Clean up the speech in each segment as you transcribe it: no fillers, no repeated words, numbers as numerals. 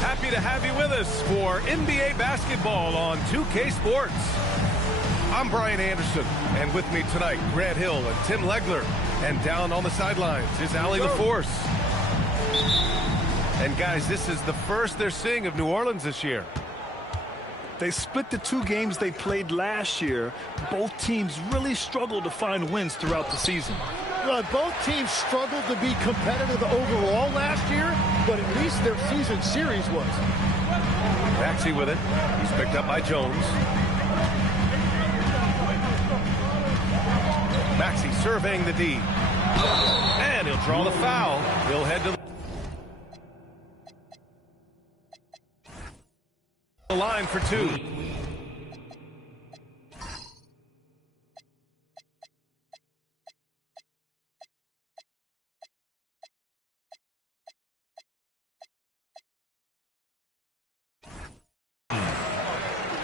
Happy to have you with us for NBA basketball on 2K Sports. I'm Brian Anderson, and with me tonight, Grant Hill and Tim Legler. And down on the sidelines is Allie LaForce. And guys, this is the first they're seeing of New Orleans this year. They split the 2 games they played last year. Both teams really struggled to find wins throughout the season. Both teams struggled to be competitive overall last year, but at least their season series was. Maxey with it. He's picked up by Jones. Maxey surveying the D. And he'll draw the foul. He'll head to the line for 2.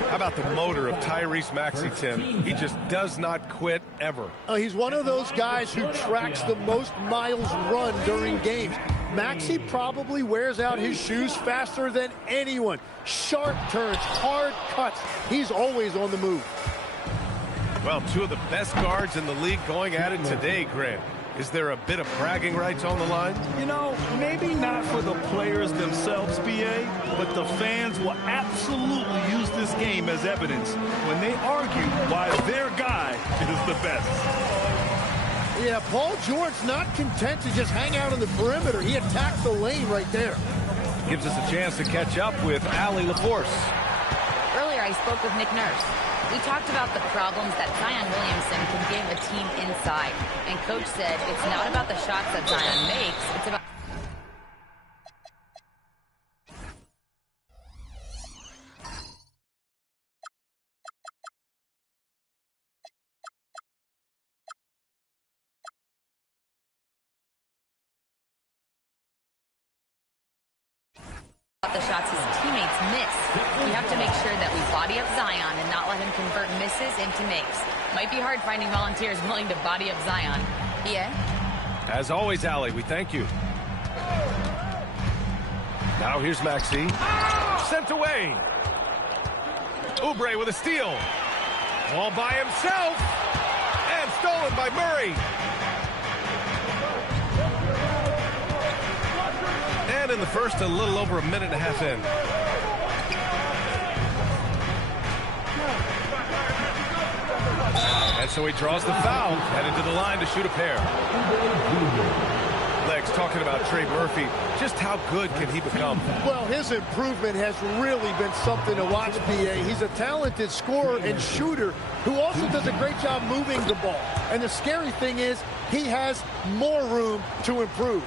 How about the motor of Tyrese Maxey, Tim? He just does not quit ever. He's one of those guys who tracks the most miles run during games. Maxey probably wears out his shoes faster than anyone. Sharp turns, hard cuts. He's always on the move. Well, 2 of the best guards in the league going at it today, Grant. Is there a bit of bragging rights on the line? You know, maybe not for the players themselves, BA, but the fans will absolutely use this game as evidence when they argue why their guy is the best. Yeah, Paul George not content to just hang out on the perimeter. He attacked the lane right there. Gives us a chance to catch up with Allie LaForce. Earlier, I spoke with Nick Nurse. We talked about the problems that Zion Williamson can give a team inside. And Coach said it's not about the shots that Zion makes, it's about... the shots his teammates miss. We have to make sure that we body up Zion and not let him convert misses into makes. Might be hard finding volunteers willing to body up Zion. Yeah? As always, Allie, we thank you. Now here's Maxey. Sent away. Oubre with a steal. All by himself. And stolen by Murray. And in the first, a little over a minute and a half in. And so he draws the foul, headed to the line to shoot a pair. Legs talking about Trey Murphy. Just how good can he become? Well, his improvement has really been something to watch, BA. He's a talented scorer and shooter who also does a great job moving the ball. And the scary thing is he has more room to improve.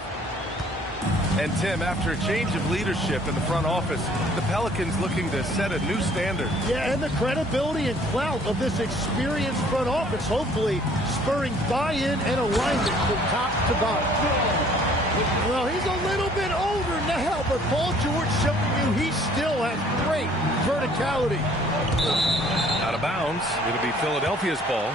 And Tim, after a change of leadership in the front office, the Pelicans looking to set a new standard. Yeah, and the credibility and clout of this experienced front office, hopefully spurring buy-in and alignment from top to bottom. Well, he's a little bit older now, but Paul George showing you he still has great verticality. Out of bounds. It'll be Philadelphia's ball.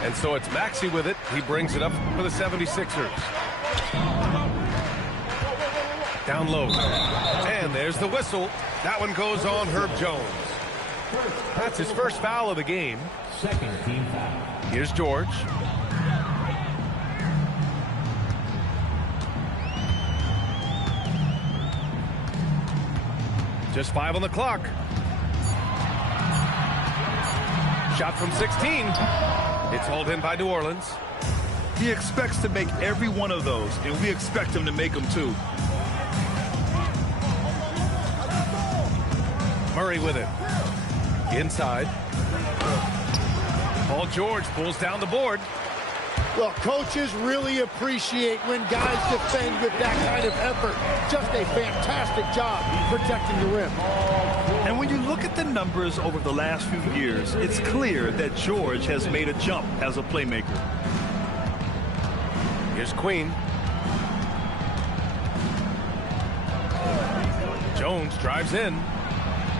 And so it's Maxey with it. He brings it up for the 76ers. Down low. And there's the whistle. That one goes on Herb Jones. That's his first foul of the game. Second team foul. Here's George. Just 5 on the clock. Shot from 16. It's hauled in by New Orleans. He expects to make every one of those, and we expect him to make them too. Murray with it. Inside. Paul George pulls down the board. Well, coaches really appreciate when guys defend with that kind of effort. Just a fantastic job protecting the rim. And when you look at the numbers over the last few years, it's clear that George has made a jump as a playmaker. Here's Queen. Jones drives in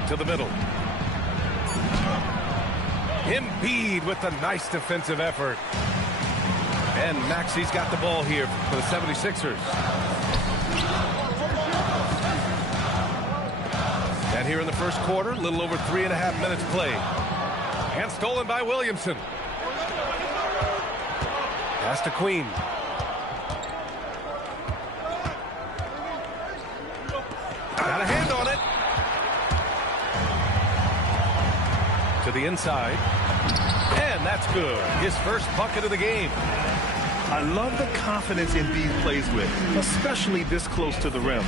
to the middle. Embiid with a nice defensive effort. And Maxey's got the ball here for the 76ers. And here in the first quarter, a little over 3.5 minutes played. And stolen by Williamson. Pass to Queen. Got a hand on it. To the inside. And that's good. His first bucket of the game. I love the confidence Embiid plays with, especially this close to the rim.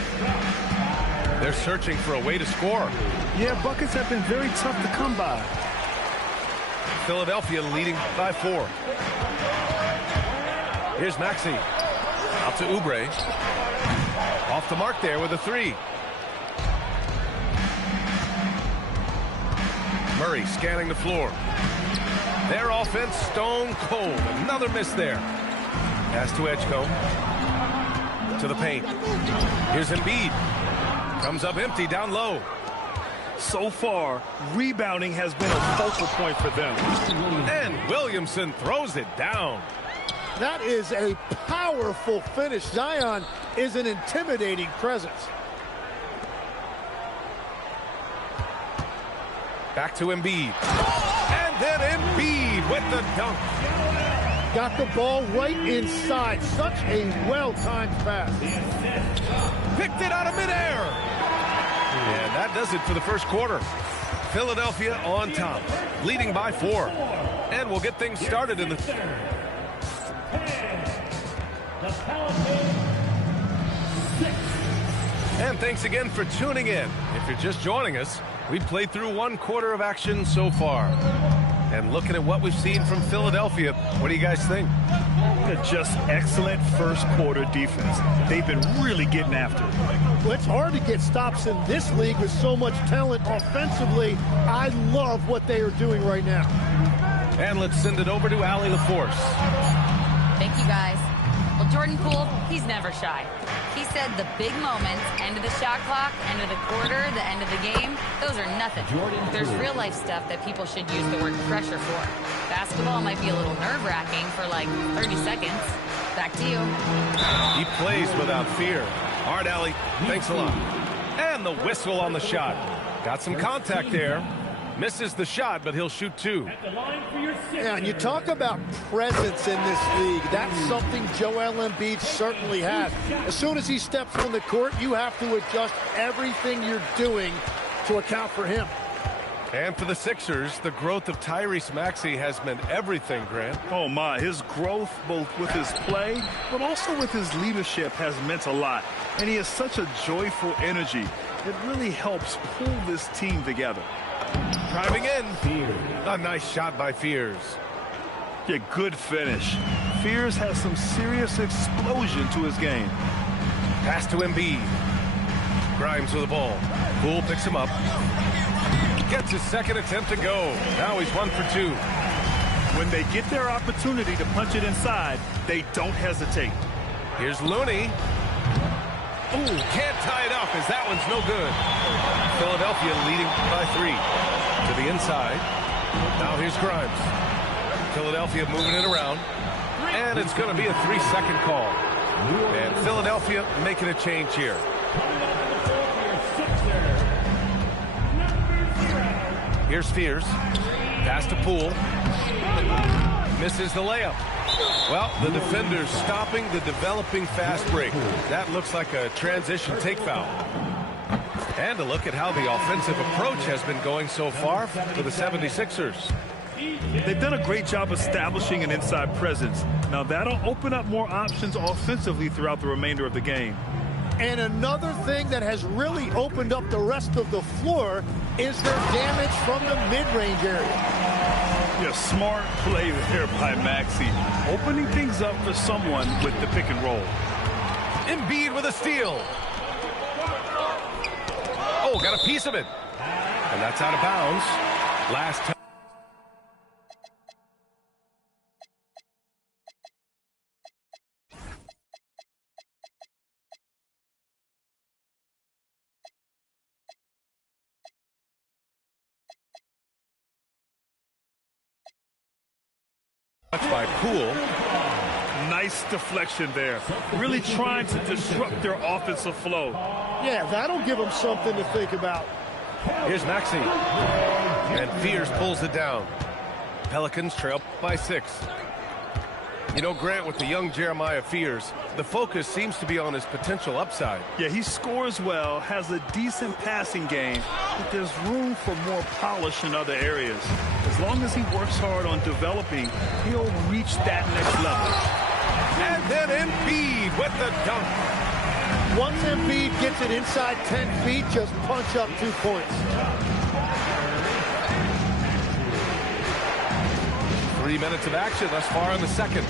They're searching for a way to score. Yeah, buckets have been very tough to come by. Philadelphia leading by 4. Here's Maxey. Out to Oubre. Off the mark there with a 3. Murray scanning the floor. Their offense stone cold. Another miss there. Pass to Edgecombe. To the paint. Here's Embiid. Comes up empty down low. So far, rebounding has been a focal point for them. And Williamson throws it down. That is a powerful finish. Zion is an intimidating presence. Back to Embiid. And then Embiid with the dunk. Got the ball right inside. Such a well-timed pass. Picked it out of midair. And that does it for the first quarter. Philadelphia on top, leading by 4. And we'll get things started in the... And thanks again for tuning in. If you're just joining us, we've played through 1 quarter of action so far. And looking at what we've seen from Philadelphia, what do you guys think? Just excellent first quarter defense. They've been really getting after it. Well, it's hard to get stops in this league with so much talent offensively. I love what they are doing right now. And let's send it over to Allie LaForce. Thank you, guys. Well, Jordan Poole, he's never shy. He said the big moments, end of the shot clock, end of the quarter, the end of the game, those are nothing. There's real-life stuff that people should use the word pressure for. Basketball might be a little nerve-wracking for like 30 seconds. Back to you. He plays without fear. All right, Allie, thanks a lot. And the whistle on the shot. Got some contact there. Misses the shot, but he'll shoot 2. Yeah, and you talk about presence in this league. That's something Joel Embiid certainly has. As soon as he steps on the court, you have to adjust everything you're doing to account for him. And for the Sixers, the growth of Tyrese Maxey has meant everything, Grant. Oh, my. His growth, both with his play, but also with his leadership, has meant a lot. And he has such a joyful energy. It really helps pull this team together. Driving in. A nice shot by Fears. Yeah, good finish. Fears has some serious explosion to his game. Pass to Embiid. Grimes with the ball. Poole picks him up. Gets his second attempt to go. Now he's 1 for 2. When they get their opportunity to punch it inside, they don't hesitate. Here's Looney. Ooh, can't tie it up as that one's no good. Philadelphia leading by 3. To the inside. Now here's Grimes. Philadelphia moving it around. And it's going to be a 3-second call. And Philadelphia making a change here. Here's Fears. Pass to Poole. Misses the layup. Well, the defender's stopping the developing fast break. That looks like a transition take foul. And a look at how the offensive approach has been going so far for the 76ers. They've done a great job establishing an inside presence. Now that'll open up more options offensively throughout the remainder of the game. And another thing that has really opened up the rest of the floor is their damage from the mid-range area. Yeah, smart play there by Maxey, opening things up for someone with the pick and roll. Embiid with a steal. Oh, got a piece of it. And that's out of bounds. Last time. By Poole. Nice deflection there. Really trying to disrupt their offensive flow. Yeah, that'll give them something to think about. Here's Maxey. And Fears pulls it down. Pelicans trail by 6. You know, Grant, with the young Jeremiah Fears, the focus seems to be on his potential upside. Yeah, he scores well, has a decent passing game, but there's room for more polish in other areas. As long as he works hard on developing, he'll reach that next level. And then Embiid with the dunk. Once Embiid gets it inside 10 feet, just punch up 2 points. 3 minutes of action thus far in the second.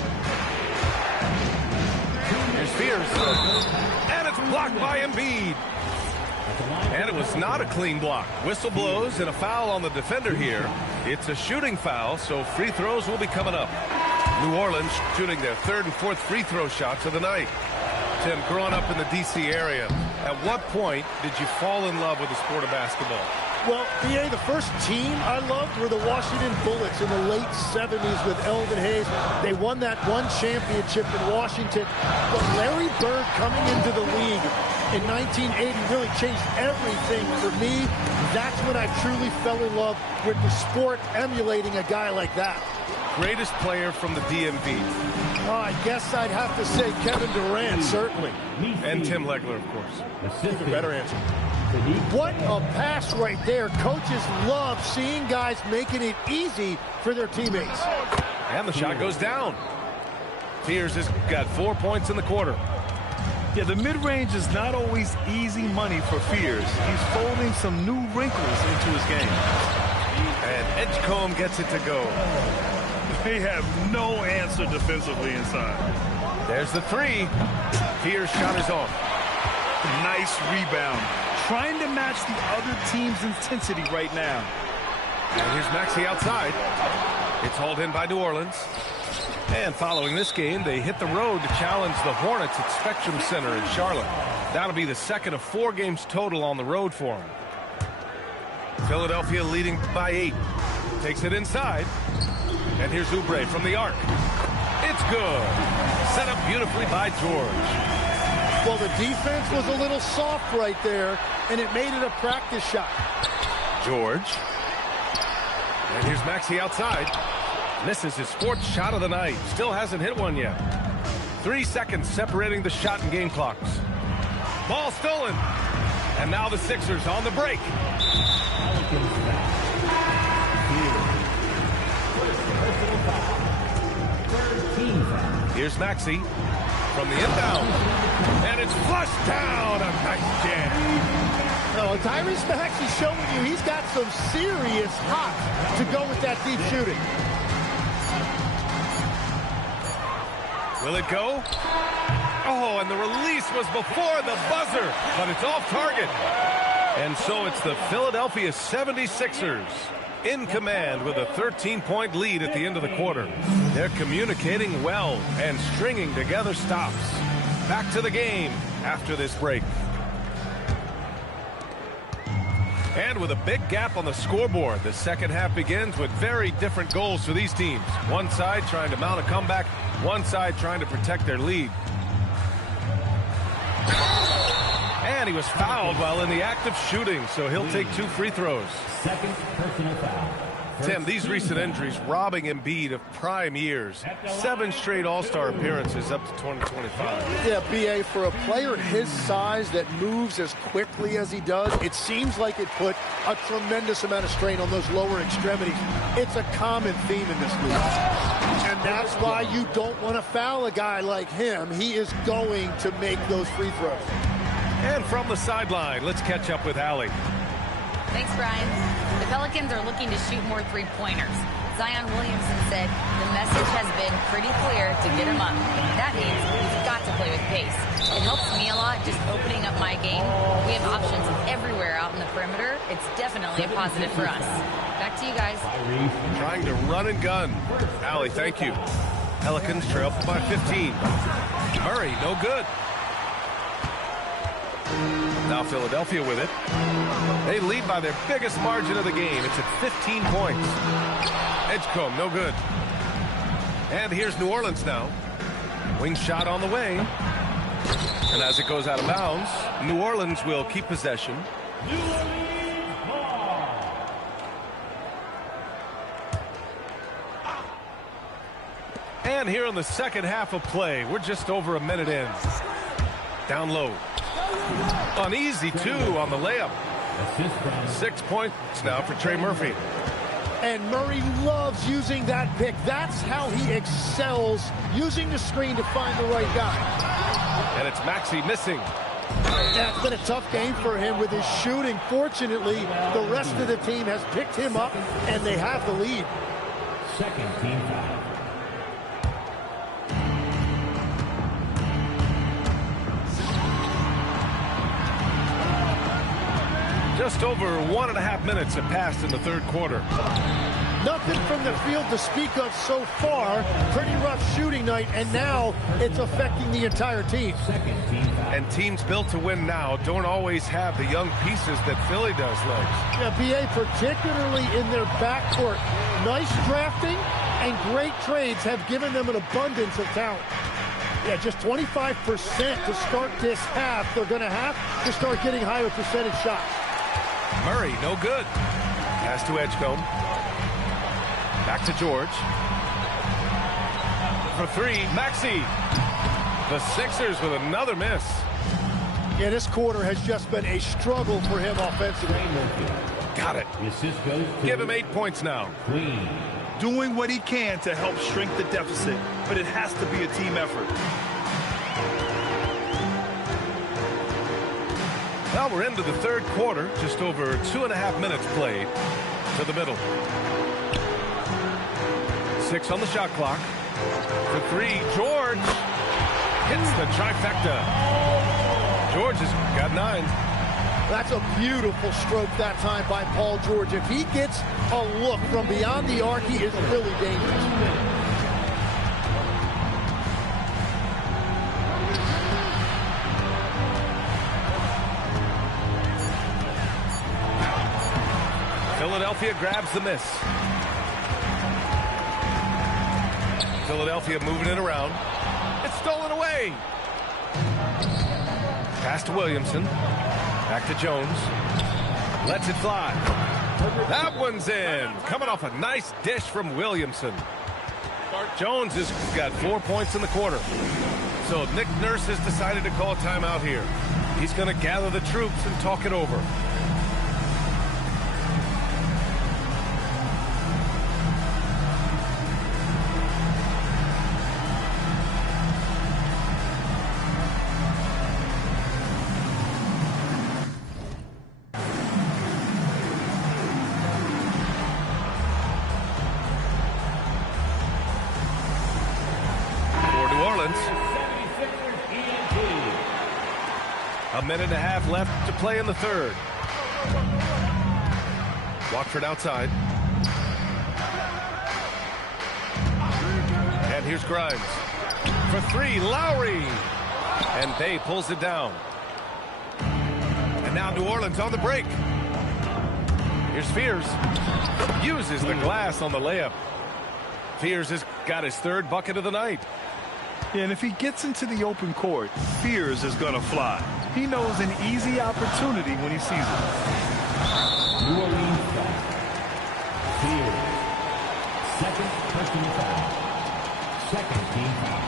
Here's Fears. And it's blocked by Embiid. And it was not a clean block. Whistle blows and a foul on the defender here. It's a shooting foul, so free throws will be coming up. New Orleans shooting their 3rd and 4th free throw shots of the night. Tim, growing up in the D.C. area, at what point did you fall in love with the sport of basketball? Well, B.A., the first team I loved were the Washington Bullets in the late 70s with Elvin Hayes. They won that one championship in Washington. But Larry Bird coming into the league in 1980 really changed everything for me. That's when I truly fell in love with the sport, emulating a guy like that. Greatest player from the DMV. Oh, I guess I'd have to say Kevin Durant, certainly. And Tim Legler, of course. Even better answer. What a pass right there. Coaches love seeing guys making it easy for their teammates. And the shot goes down. Fears has got 4 points in the quarter. Yeah, the mid-range is not always easy money for Fears. He's folding some new wrinkles into his game. And Edgecombe gets it to go. They have no answer defensively inside. There's the 3. Fears shot is off. Nice rebound. Trying to match the other team's intensity right now. And here's Maxey outside. It's hauled in by New Orleans. And following this game, they hit the road to challenge the Hornets at Spectrum Center in Charlotte. That'll be the second of 4 games total on the road for them. Philadelphia leading by 8. Takes it inside. And here's Oubre from the arc. It's good. Set up beautifully by George. Well, the defense was a little soft right there, and it made it a practice shot. George. And here's Maxey outside. Misses his 4th shot of the night. Still hasn't hit one yet. 3 seconds separating the shot and game clocks. Ball stolen. And now the Sixers on the break. Here's Maxey from the inbound. And it's flushed down. A nice jam. No, Tyrese Maxey's showing you he's got some serious hop to go with that deep shooting. Will it go? Oh, and the release was before the buzzer, but it's off target. And so it's the Philadelphia 76ers in command with a 13-point lead at the end of the quarter. They're communicating well and stringing together stops. Back to the game after this break. And with a big gap on the scoreboard, the second half begins with very different goals for these teams. One side trying to mount a comeback, one side trying to protect their lead. And he was fouled while in the act of shooting, so he'll take 2 free throws. Second personal foul. Tim, these recent injuries robbing Embiid of prime years. 7 straight All-Star appearances up to 2025. Yeah, B.A., for a player his size that moves as quickly as he does, it seems like it put a tremendous amount of strain on those lower extremities. It's a common theme in this league. And that's why you don't want to foul a guy like him. He is going to make those free throws. And from the sideline, let's catch up with Allie. Thanks, Brian. The Pelicans are looking to shoot more three-pointers. Zion Williamson said the message has been pretty clear to get him up. That means we've got to play with pace. It helps me a lot just opening up my game. We have options everywhere out in the perimeter. It's definitely a positive for us. Back to you guys. Trying to run and gun. Allie, thank you. Pelicans trail by 15. Murray, no good. Now Philadelphia with it. They lead by their biggest margin of the game. It's at 15 points. Edgecombe, no good. And here's New Orleans now. Wing shot on the way. And as it goes out of bounds, New Orleans will keep possession. And here in the second half of play, we're just over a minute in. Down low. Uneasy, too, on the layup. 6 points now for Trey Murphy. And Murray loves using that pick. That's how he excels, using the screen to find the right guy. And it's Maxey missing. That's been a tough game for him with his shooting. Fortunately, the rest of the team has picked him up, and they have the lead. Second team foul. Just over 1.5 minutes have passed in the third quarter. Nothing from the field to speak of so far. Pretty rough shooting night, and now it's affecting the entire team. And teams built to win now don't always have the young pieces that Philly does, Legs. Yeah, BA, particularly in their backcourt. Nice drafting and great trades have given them an abundance of talent. Yeah, just 25% to start this half. They're going to have to start getting higher percentage shots. Murray, no good. Pass to Edgecombe. Back to George. For three, Maxey. The Sixers with another miss. Yeah, this quarter has just been a struggle for him offensively. Got it. Give him 8 points now. Doing what he can to help shrink the deficit, but it has to be a team effort. Well, we're into the third quarter. Just over 2.5 minutes played. To the middle. 6 on the shot clock. For three, George hits the trifecta. George has got 9. That's a beautiful stroke that time by Paul George. If he gets a look from beyond the arc, he is really dangerous. Philadelphia grabs the miss. Philadelphia moving it around. It's stolen away. Pass to Williamson. Back to Jones. Lets it fly. That one's in. Coming off a nice dish from Williamson. Jones has got 4 points in the quarter. So Nick Nurse has decided to call a timeout here. He's going to gather the troops and talk it over. A minute and a half left to play in the third. Watford outside. And here's Grimes. For three, Lowry. And Bay pulls it down. And now New Orleans on the break. Here's Fears. Uses the glass on the layup. Fears has got his third bucket of the night. Yeah, and if he gets into the open court, Fears is going to fly. He knows an easy opportunity when he sees it. New Orleans foul. Fears. Second personal foul. Second team foul.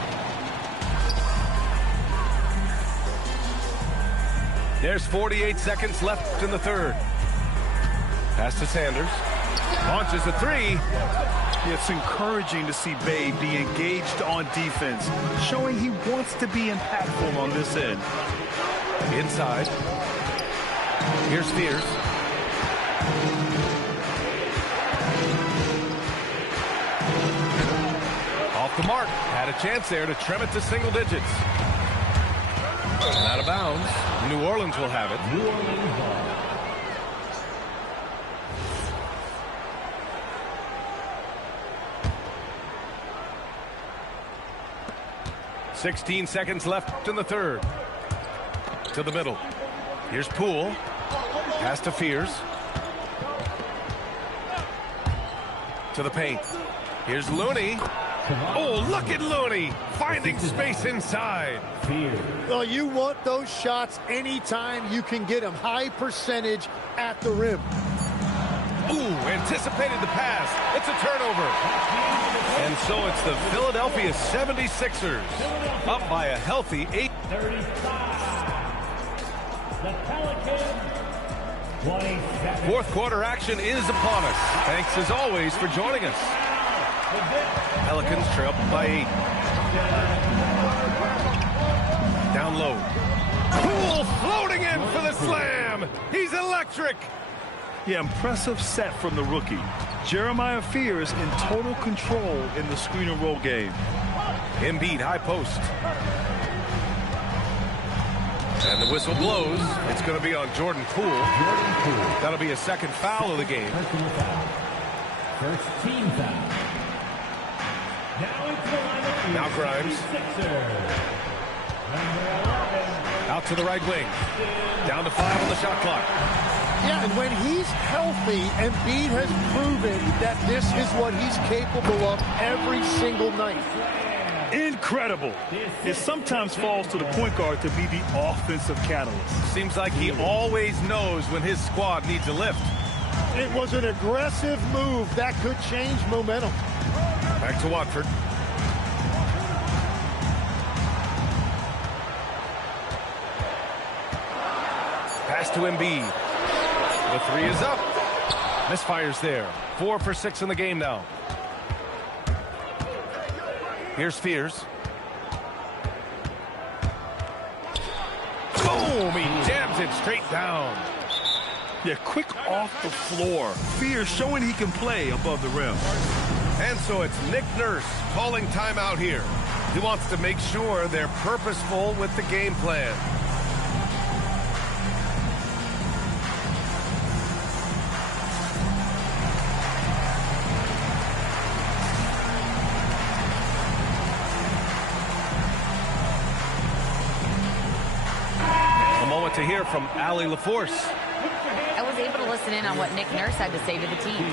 There's 48 seconds left in the third. Pass to Sanders. Launches a three. It's encouraging to see Bay be engaged on defense, showing he wants to be impactful on this end. Inside. Here's Fears. Off the mark. Had a chance there to trim it to single digits. Out of bounds. New Orleans will have it. New Orleans ball. 16 seconds left in the third. To the middle. Here's Poole. Pass to Fears. To the paint. Here's Looney. Oh, look at Looney finding space inside. Well, you want those shots anytime you can get them. High percentage at the rim. Ooh, anticipated the pass. It's a turnover. And so it's the Philadelphia 76ers up by a healthy 8. 35. The Pelicans, 27. Fourth quarter action is upon us. Thanks as always for joining us. Pelicans trail by 8. Down low. Poole floating in for the slam. He's electric. Yeah, impressive set from the rookie. Jeremiah Fears in total control in the screen and roll game. Embiid high post. And the whistle blows. It's going to be on Jordan Poole. That'll be a second foul of the game. First team foul. Now Grimes. Out to the right wing. Down to 5 on the shot clock. Yeah, and when he's healthy, Embiid has proven that this is what he's capable of every single night. Incredible. It sometimes falls to the point guard to be the offensive catalyst. Seems like he always knows when his squad needs a lift. It was an aggressive move that could change momentum. Back to Watford. Pass to Embiid. The 3 is up. Misfires there. 4 for 6 in the game now. Here's Fears. Boom! He jams it straight down. Yeah, quick off the floor. Fears showing he can play above the rim. And so it's Nick Nurse calling timeout here. He wants to make sure they're purposeful with the game plan. To hear from Allie LaForce. I was able to listen in on what Nick Nurse had to say to the team.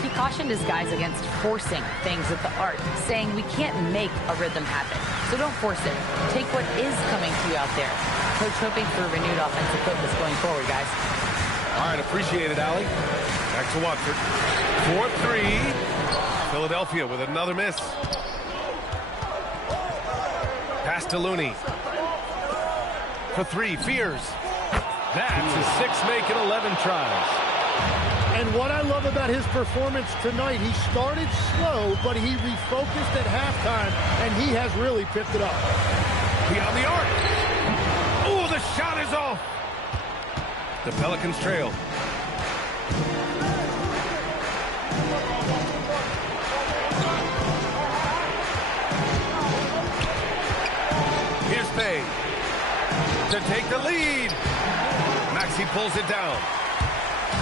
He cautioned his guys against forcing things with the art, saying we can't make a rhythm happen, so don't force it. Take what is coming to you out there. Coach hoping for a renewed offensive focus going forward, guys. All right, appreciate it, Allie. Back to Watford. 4-3. Philadelphia with another miss. Pass to Looney. For 3, Fears. That's his 6th make in 11 tries. And what I love about his performance tonight, he started slow, but he refocused at halftime, and he has really picked it up. Beyond the arc. Oh, the shot is off. The Pelicans trail. Here's Pay. To take the lead. Maxey pulls it down.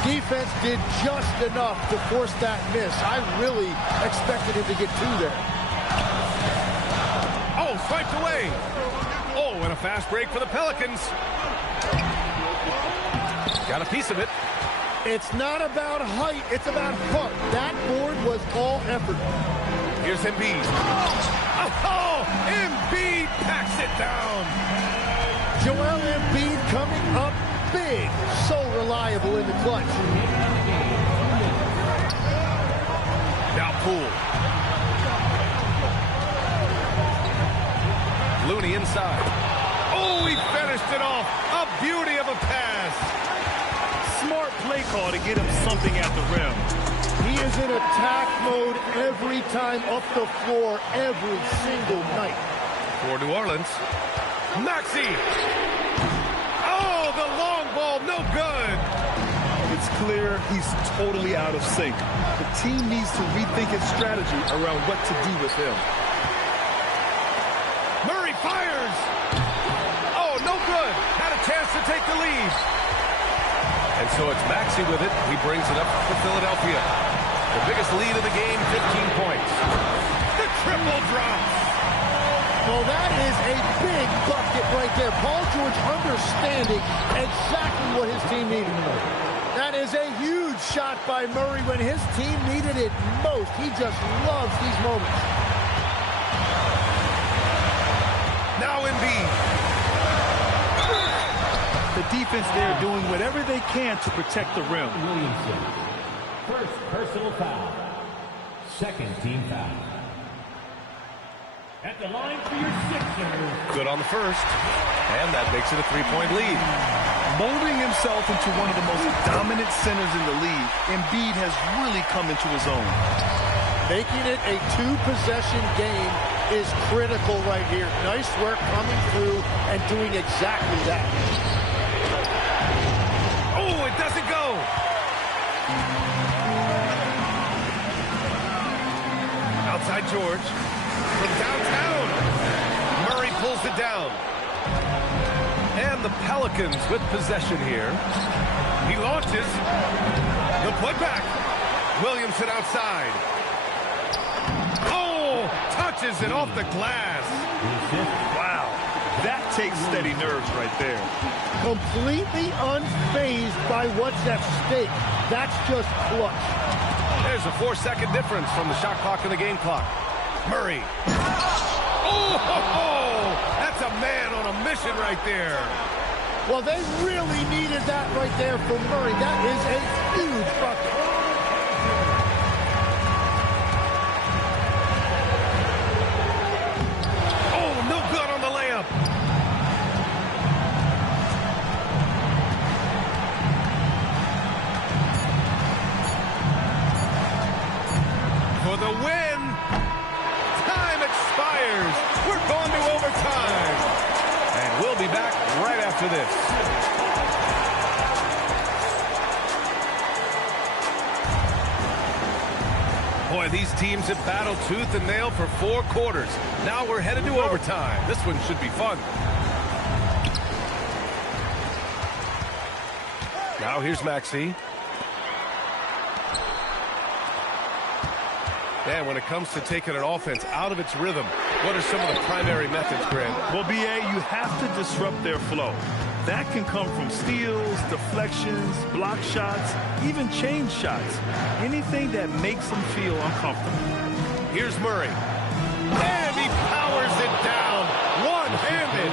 Defense did just enough to force that miss. I really expected him to get 2 there. Oh, swiped away. Oh, and a fast break for the Pelicans. Got a piece of it. It's not about height, it's about heart. That board was all effort. Here's Embiid. Oh, Embiid packs it down. Joel Embiid coming up big. So reliable in the clutch. Now Poole. Looney inside. Oh, he finished it off. A beauty of a pass. Smart play call to get him something at the rim. He is in attack mode every time up the floor, every single night. For New Orleans. Maxey. Oh, the long ball, no good. It's clear he's totally out of sync. The team needs to rethink its strategy around what to do with him. Murray fires. Oh, no good. Had a chance to take the lead. And so it's Maxey with it. He brings it up for Philadelphia. The biggest lead of the game, 15 points. The triple drops. Well, that is a big bucket right there. Paul George understanding exactly what his team needed tonight. That is a huge shot by Murray when his team needed it most. He just loves these moments. Now Embiid. The defense there doing whatever they can to protect the rim. Williamson. First personal foul. Second team foul. At the line for your Sixers. Good on the first. And that makes it a 3-point lead. Molding himself into one of the most dominant centers in the league, Embiid has really come into his own. Making it a two-possession game is critical right here. Nice work coming through and doing exactly that. Oh, it doesn't go. Outside George. From downtown. Murray pulls it down. And the Pelicans with possession here. He launches. The putback. Williamson outside. Oh, touches it off the glass. Wow, that takes steady nerves right there. Completely unfazed by what's at stake. That's just clutch. There's a 4-second difference from the shot clock and the game clock. Murray. Oh, that's a man on a mission right there. Well, they really needed that right there from Murray. That is a huge bucket. Oh, no good on the layup. For the win. Time expires. We're going to overtime. And we'll be back right after this. Boy, these teams have battled tooth and nail for 4 quarters. Now we're headed to overtime. This one should be fun. Now here's Maxey. And when it comes to taking an offense out of its rhythm, what are some of the primary methods, Grant? Well, B.A., you have to disrupt their flow. That can come from steals, deflections, block shots, even change shots. Anything that makes them feel uncomfortable. Here's Murray. And he powers it down. One-handed.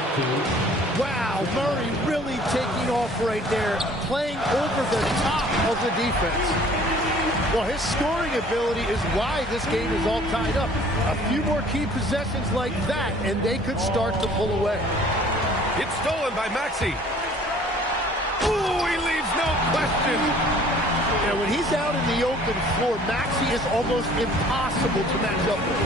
Wow, Murray really taking off right there, playing over the top of the defense. Well, his scoring ability is why this game is all tied up. A few more key possessions like that, and they could start to pull away. It's stolen by Maxey. Ooh, he leaves no question. And when he's out in the open floor, Maxey is almost impossible to match up with.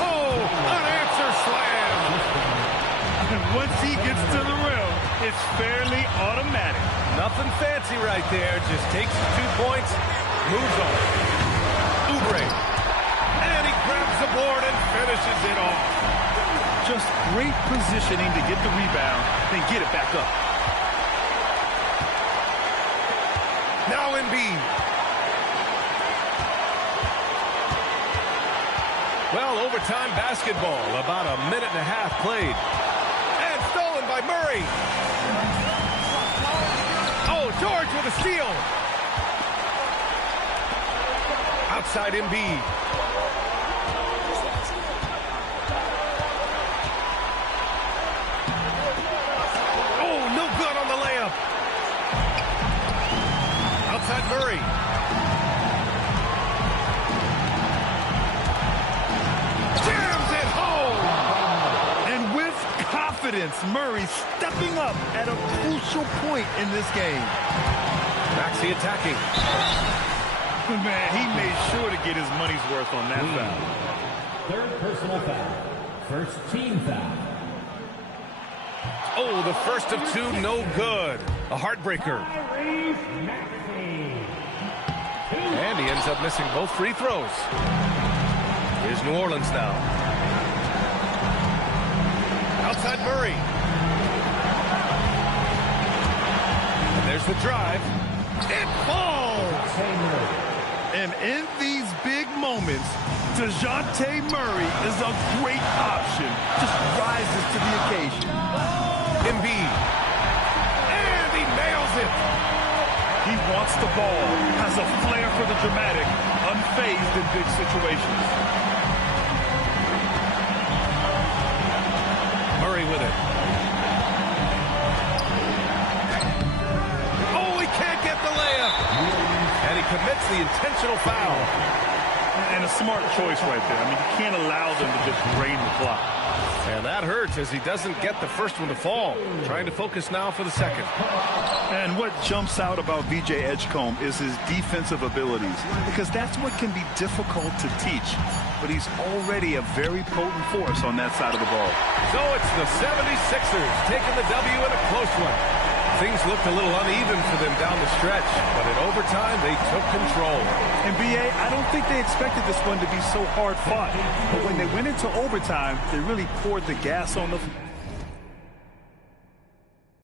Oh, unanswered slam. And once he gets to the rim, it's fairly automatic. Nothing fancy right there. Just takes the 2 points, moves on. Oubre. And he grabs the board and finishes it off. Just great positioning to get the rebound, then get it back up. Now Embiid. Well, overtime basketball. About a minute and a half played. And stolen by Murray. Oh, George with a steal. Outside Embiid. Oh, no good on the layup. Outside Murray. Jams it home. And with confidence, Murray stepping up at a crucial point in this game. Maxey attacking. Man, he made sure to get his money's worth on that foul. Third personal foul. First team foul. Oh, the first of 2, no good. A heartbreaker. And he ends up missing both free throws. Here's New Orleans now. Outside Murray. And there's the drive. It falls! And in these big moments, DeJounte Murray is a great option. Just rises to the occasion. Embiid. And he nails it. He wants the ball, has a flair for the dramatic, unfazed in big situations. Oh, he can't get the layup. And he commits the intentional foul. And a smart choice right there. I mean, you can't allow them to just drain the clock. And that hurts as he doesn't get the first one to fall. Trying to focus now for the second. And what jumps out about VJ Edgecombe is his defensive abilities, because that's what can be difficult to teach. But he's already a very potent force on that side of the ball. So it's the 76ers taking the W in a close one. Things looked a little uneven for them down the stretch, but in overtime, they took control. And BA, I don't think they expected this one to be so hard fought. But when they went into overtime, they really poured the gas on the